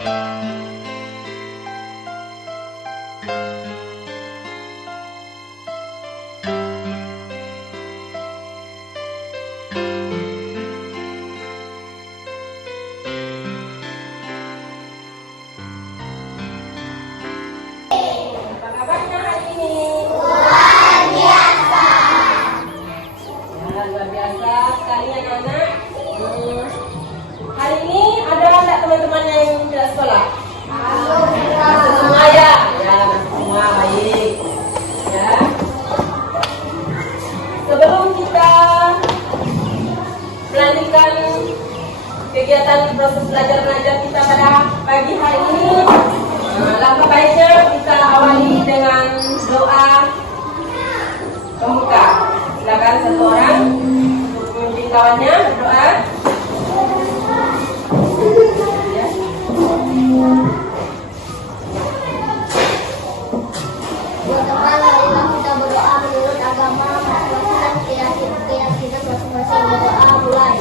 Hari ini ada enggak teman-teman yang tidak sekolah? Masuk semua ya? Ya, semua baik. Ya. Sebelum kita melanjutkan kegiatan proses belajar mengajar kita pada pagi hari ini, langkah baiknya kita awali dengan doa pembuka. Silakan satu orang untuk memimpin kawannya berdoa. Teman-teman, marilah kita berdoa menurut agama masing-masing dan keyakinan masing-masing. Berdoa mulai.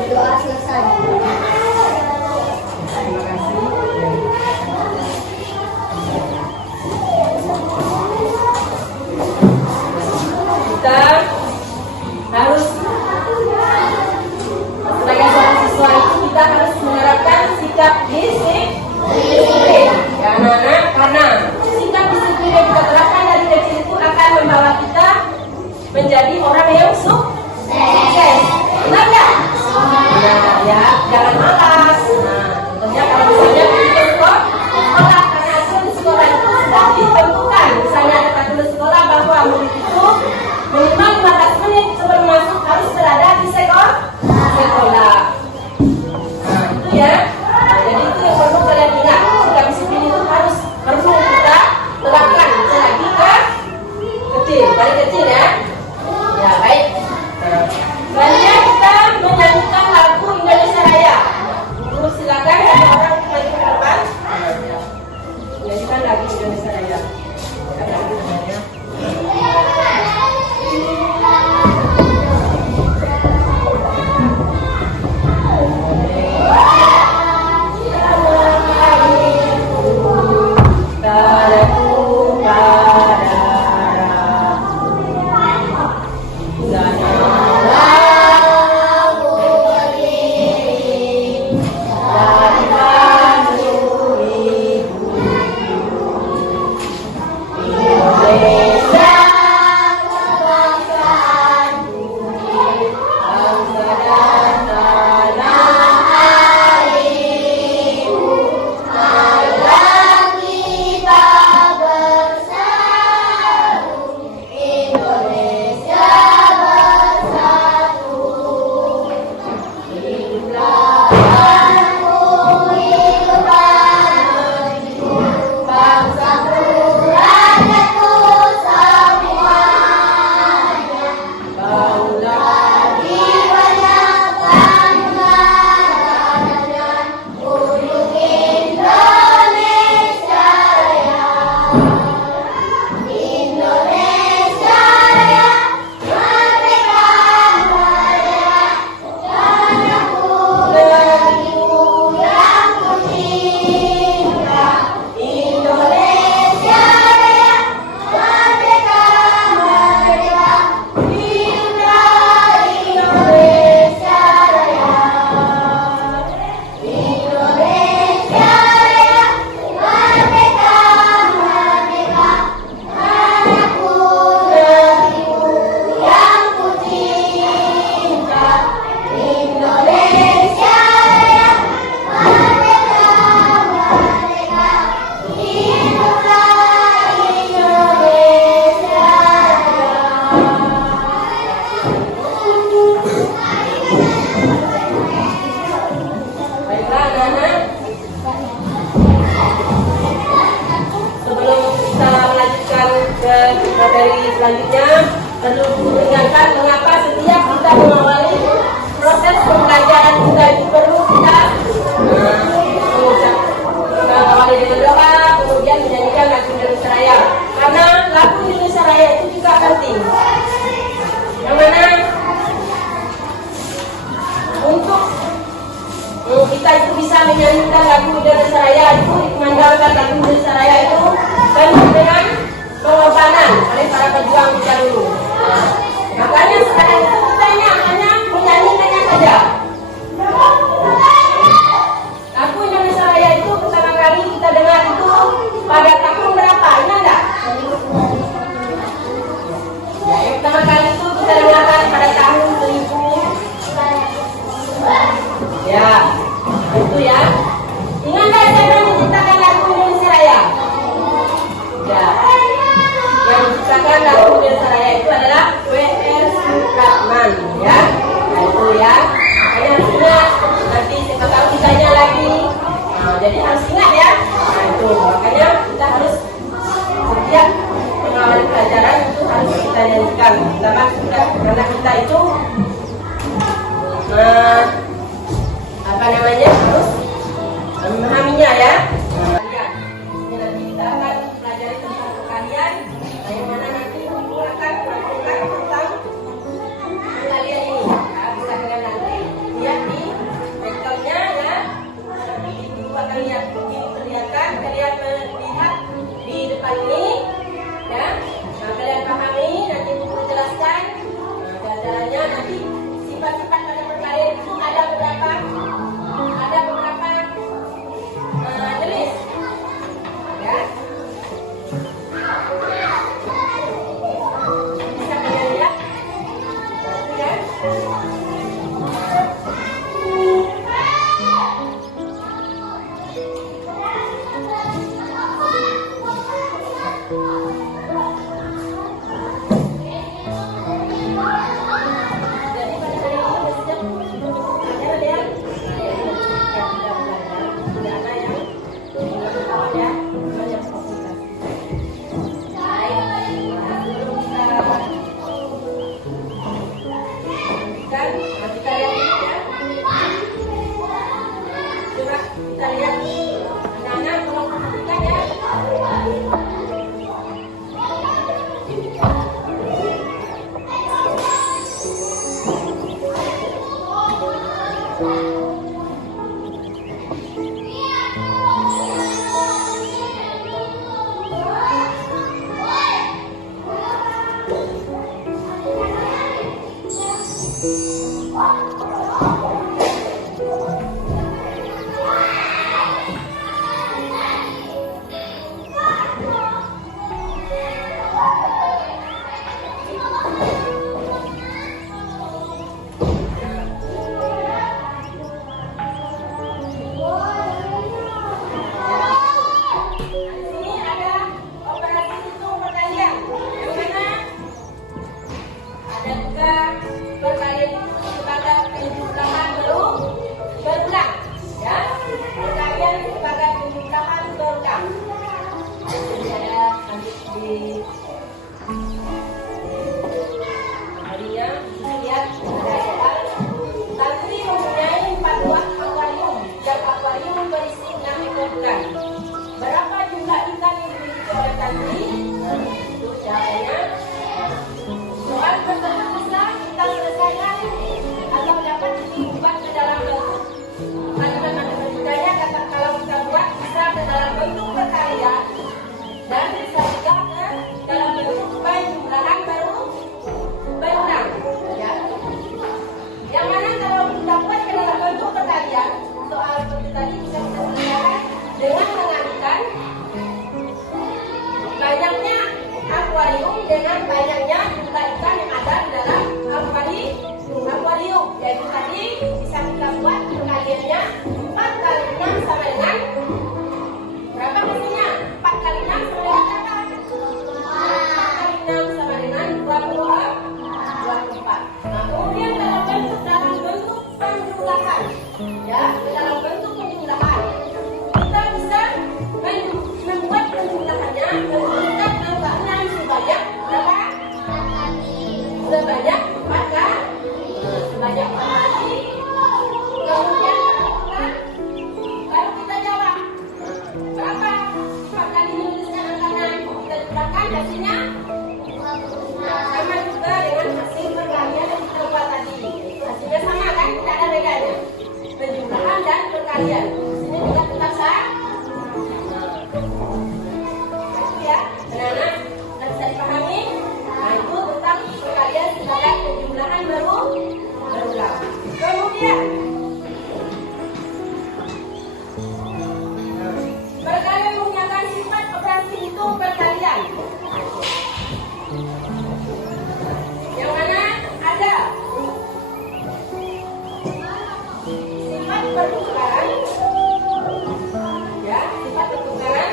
Berdoa selesai. Terima kasih. Kita harus sebagai seorang siswa itu kita harus menerapkan sikap disiplin. Ya anak-anak, karena sikap disiplin yang kita terapkan dari kecil itu akan membawa kita menjadi orang yang sukses. Benar nggak? Nah, ya jangan malas. Nah, contohnya kalau misalnya kita sekolah, karena hasil di sekolah itu sudah ditentukan. Misalnya kita tulis sekolah bahwa murid itu minimal 15 menit sebelum masuk harus berada di sekolah. Nah, itu ya. Nah, jadi itu yang perlu kalian ingat. Sikap disiplin itu harus perlu kita terapkan sejak kita kecil, dari kecil ya. Ya baik. Nah, selanjutnya kita menyanyikan lagu Indonesia Raya. Guru silakan ada orang maju ke depan. Menyanyikan lagu Indonesia Raya. Ada lagu namanya. Materi selanjutnya perlu diingatkan mengapa setiap kita mengawali proses pembelajaran kita itu perlu kita awali dengan doa, kemudian menyanyikan lagu Indonesia Raya. Karena lagu Indonesia Raya itu di harinya lihat ada soal. Tantri mempunyai 4 buah akuarium dan akuarium berisi 6 ekor ikan. Berapa jumlah ikan yang dimiliki oleh Tantri? Itu jawabannya. Soal tersebut bisa kita selesaikan atau dapat diubah ke dalam bentuk kalimat matematikanya. Kata kalau kita buat bisa ke dalam bentuk perkalian dan bisa juga ke dalam bentuk penjumlahan baru berulang. Ya. Yang mana kalau kita buat ke dalam bentuk perkalian, soal seperti tadi bisa kita selesaikan dengan mengalihkan banyaknya akuarium dengan banyaknya jumlah ikan yang ada di dalam akuarium. Yaitu tadi bisa kita buat perkaliannya 4 kali 6 sama dengan berapa hasilnya? 4 kali 6 sama dengan berapa? 4 kali 6 sama dengan 24. Nah, kemudian dalam bentuk penjumlahan, ya, dalam bentuk penjumlahan kita bisa membuat penjumlahannya menunjukkan angka 6 sebanyak berapa? Sebanyak 4 kan? Sebanyak 4 kali. Kemudian kalau kita jawab berapa 4 kali menuliskan angka 6, kita jumlahkan hasilnya sama juga dengan hasil perkalian yang kita buat tadi. Hasilnya sama kan? Tidak ada bedanya. Penjumlahan dan perkalian. Sini juga tetap sama. Ya, anak-anak bisa dipahami. Nah, itu tentang perkalian sebagai penjumlahan berulang. Kemudian perkalian menggunakan sifat operasi hitung perkalian. Yang mana ada sifat pertukaran, ya, sifat pertukaran,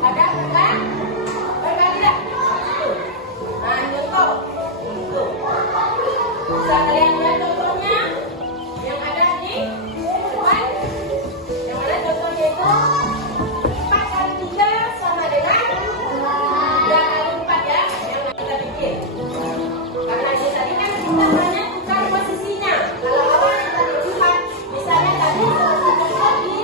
ada perkalian. Nah, contoh itu bisa kalian lihat contohnya yang ada di depan. Yang mana contohnya itu 4 kali 3 sama dengan 3 kali 4, ya, yang kita bikin. Karena ini tadi kan kita menentukan posisinya. Kalau awal kita lihat, misalnya tadi lagi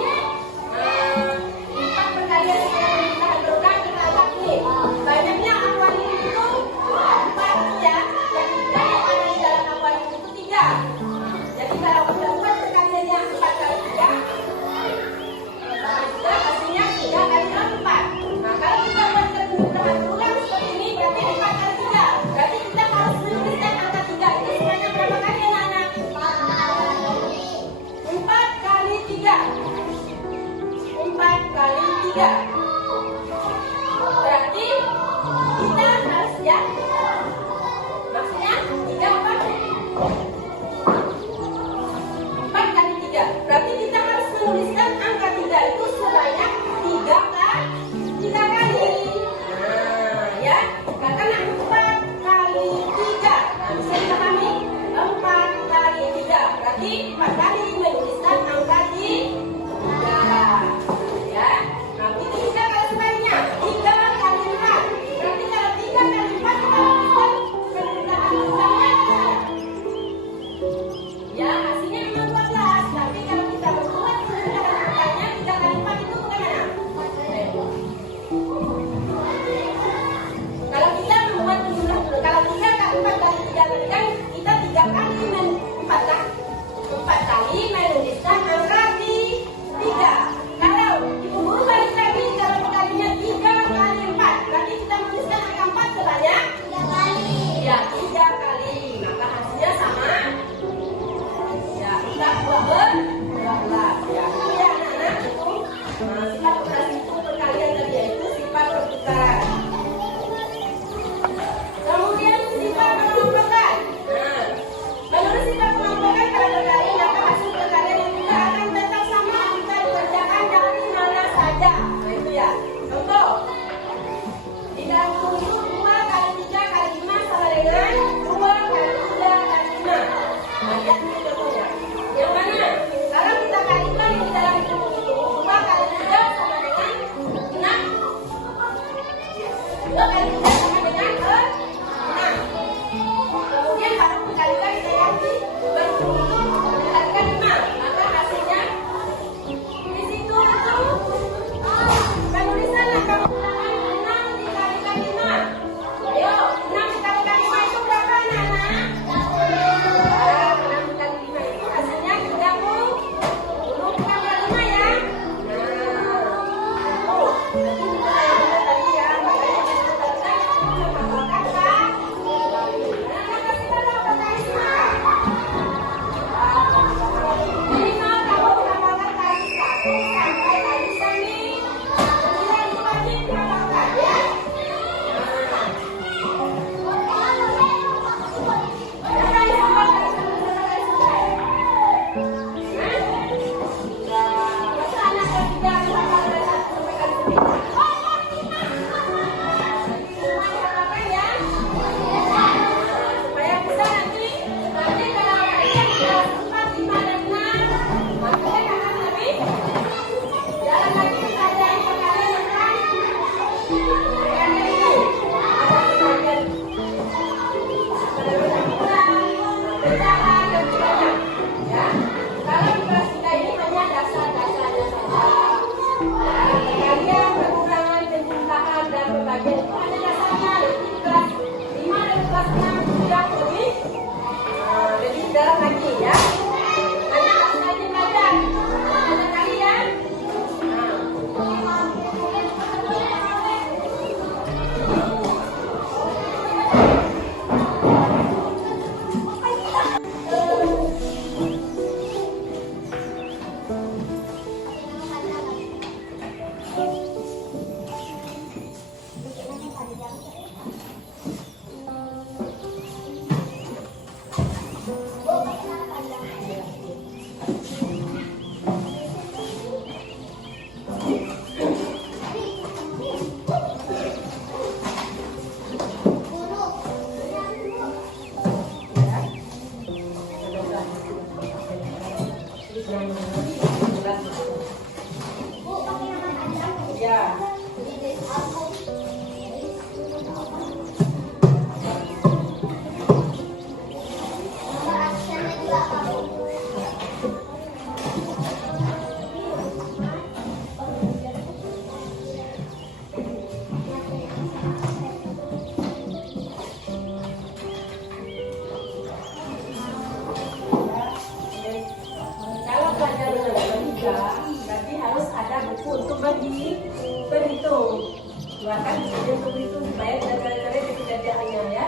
4 perkalian yang kita berulang, kita lihat nih banyaknya akuarium itu 4, ya, dan kita yang ada di dalam akuarium itu 3. Jadi kalau kita buat perkaliannya 4 kali 3 sama juga hasilnya 3 kali 4. Nah, kalau kita buat penjumlahan berulang seperti ini berarti 4 kali 3. Berarti kita harus menuliskan angka 3 itu sebanyak berapa kali, anak-anak? 4 kali 3. 4 kali 3. Berarti kita harus, ya, maksudnya 3 apa? 4 kali 3. Berarti kita harus menuliskan angka 3 itu sebanyak 3 kali. Nah, ya, katakan 4 kali 3. Nah, bisa dipahami? 4 kali 3. Berarti 4 kali menuliskan angka 3. Ya, nah, ini kita kali 3 sama dengan 6. Kemudian harus dikalikan dengan 10 dikalikan 5. Maka hasilnya di situ itu penulisanlah kamu 6 dikalikan 5. Ayo, 6 dikalikan 5 itu berapa anak-anak? 6 dikali 5 itu hasilnya 30. Bukan 5 ya. Berarti harus ada buku untuk berhitung. Keluarkan buku untuk berhitung supaya cara-cara kebijakannya ya.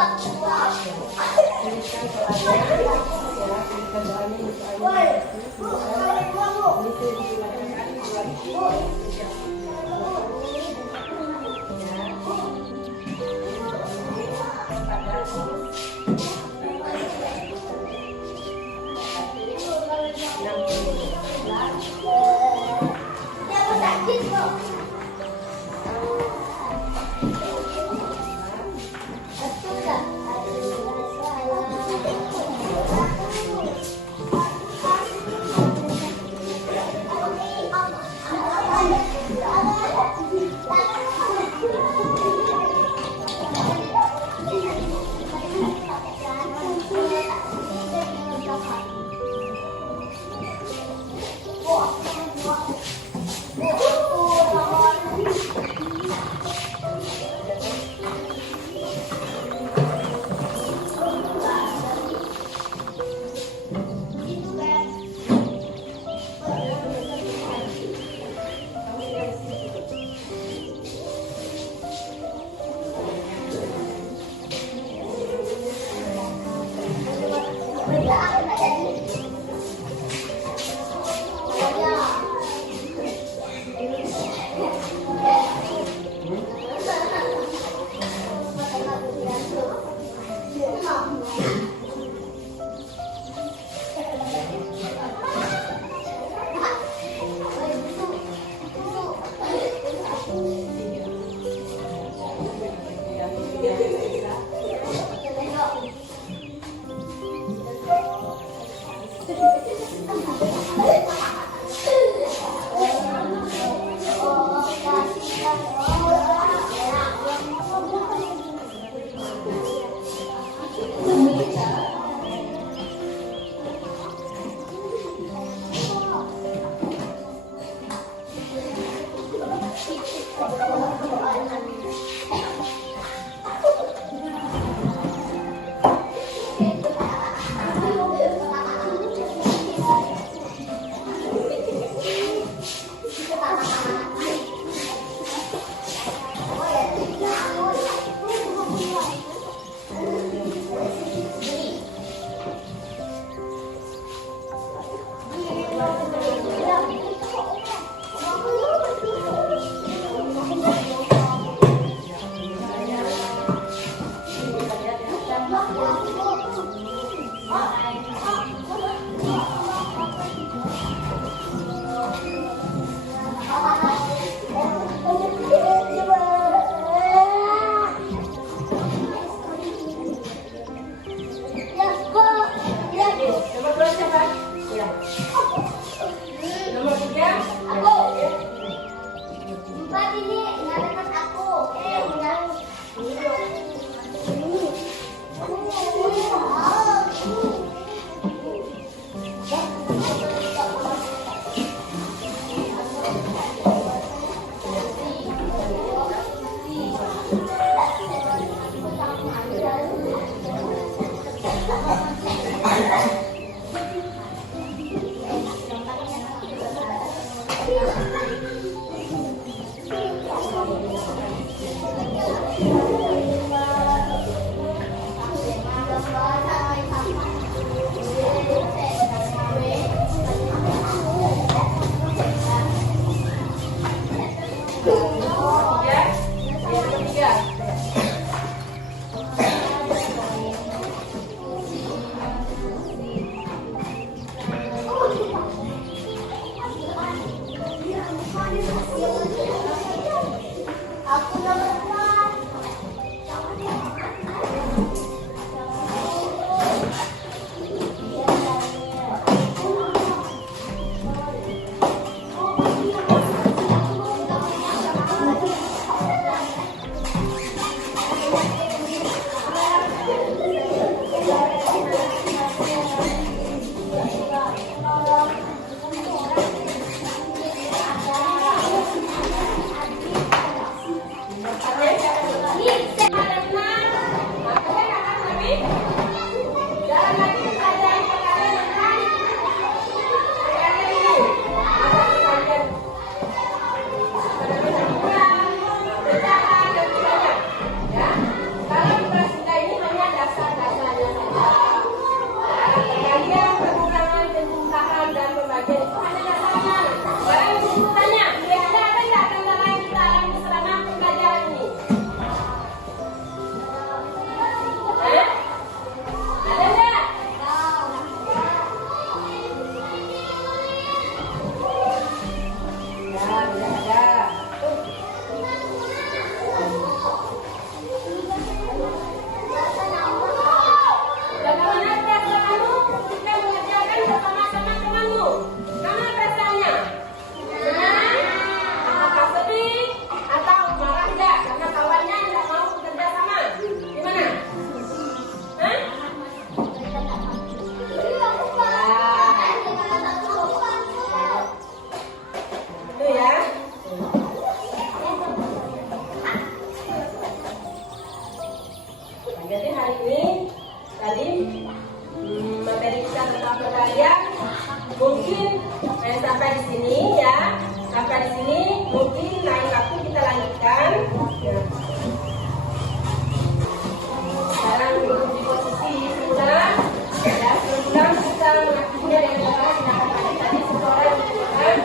Tuliskan soalnya, ya, tuliskan soalnya, itu disilakan. Jadi hari ini tadi materi kita tentang pencarian mungkin sampai di sini ya. Sampai di sini mungkin lain waktu kita lanjutkan. Ya. Sekarang duduk di posisi semula. Ya, semula kita mengaktifnya dengan cara tindakan tadi seseorang menunjukkan.